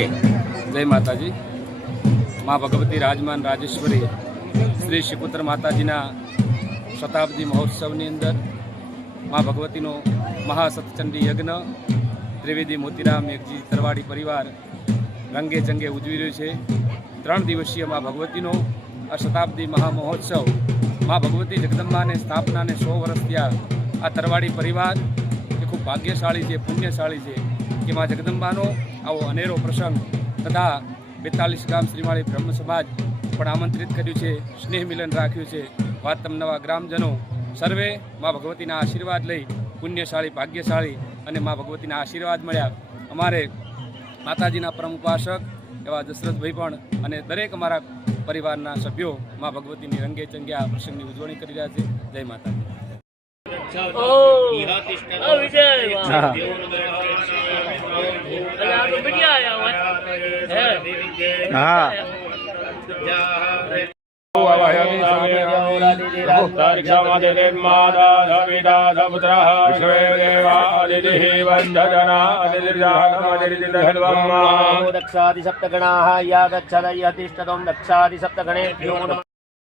Okay. જય માતાજી। મા ભગવતી રાજમાન રાજેશ્વરી શ્રી શિકોતર માતાજીના શતાબ્દી મહોત્સવની અંદર મા ભગવતીનો મહાસતચંડી યજ્ઞ ત્રિવેદી મોતીરામ મેઘજી તરવાડી પરિવાર રંગે ચંગે ઉજવી રહ્યું છે। 3 દિવસીય મા ભગવતીનો આ શતાબ્દી મહામહોત્સવ મા ભગવતી જગદંબાને સ્થાપનાને 100 વર્ષ થયા। આ તરવાડી પરિવાર એ ખૂબ ભાગ્યશાળી છે, પુણ્યશાળી છે કે મા જગદંબાનો આવો અનેરો પ્રસંગ તથા 42 ગામ શ્રીમાળી બ્રહ્મ સમાજ પણ આમંત્રિત કર્યું છે, સ્નેહ મિલન રાખ્યું છે। વાતમ નવા ગ્રામજનો સર્વે મા ભગવતીના આશીર્વાદ લઈ પુણ્યશાળી, ભાગ્યશાળી અને મા ભગવતીના આશીર્વાદ મળ્યા। અમારે માતાજીના પરમ ઉપાસક એવા દશરથભાઈ પણ અને દરેક અમારા પરિવારના સભ્યો મા ભગવતીની રંગે ચંગે આ પ્રસંગની ઉજવણી કરી રહ્યા છે। જય માતાજી। दक्षादि सप्तगणाः या गच्छदयतिष्ठतं दक्षादि सप्तगणेभ्यो नमः।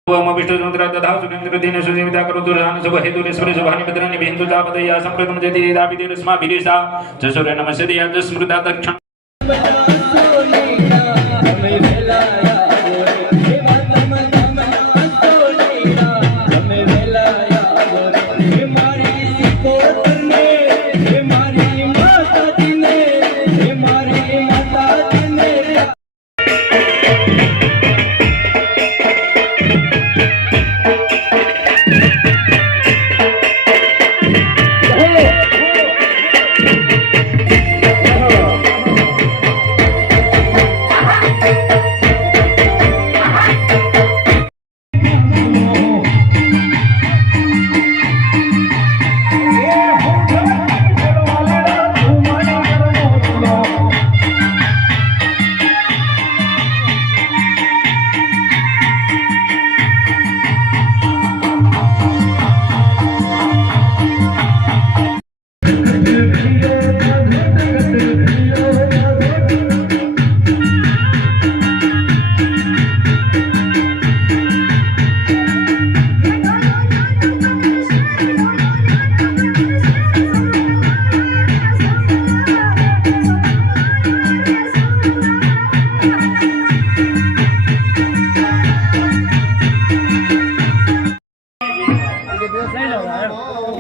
ओम विष्णुरुद्र तथा सुगंधरुद्रेण सुजीविता करुद्रान सुबहेतुरेश्वरी सुभानि भद्रानि बिन्दु तापदया संप्रतम जति दापिदेस्मा विदेशा जसुरे नमस्ते या स्मृता दक्षिण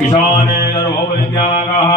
ईशाने सर्वोपरिज्ञानः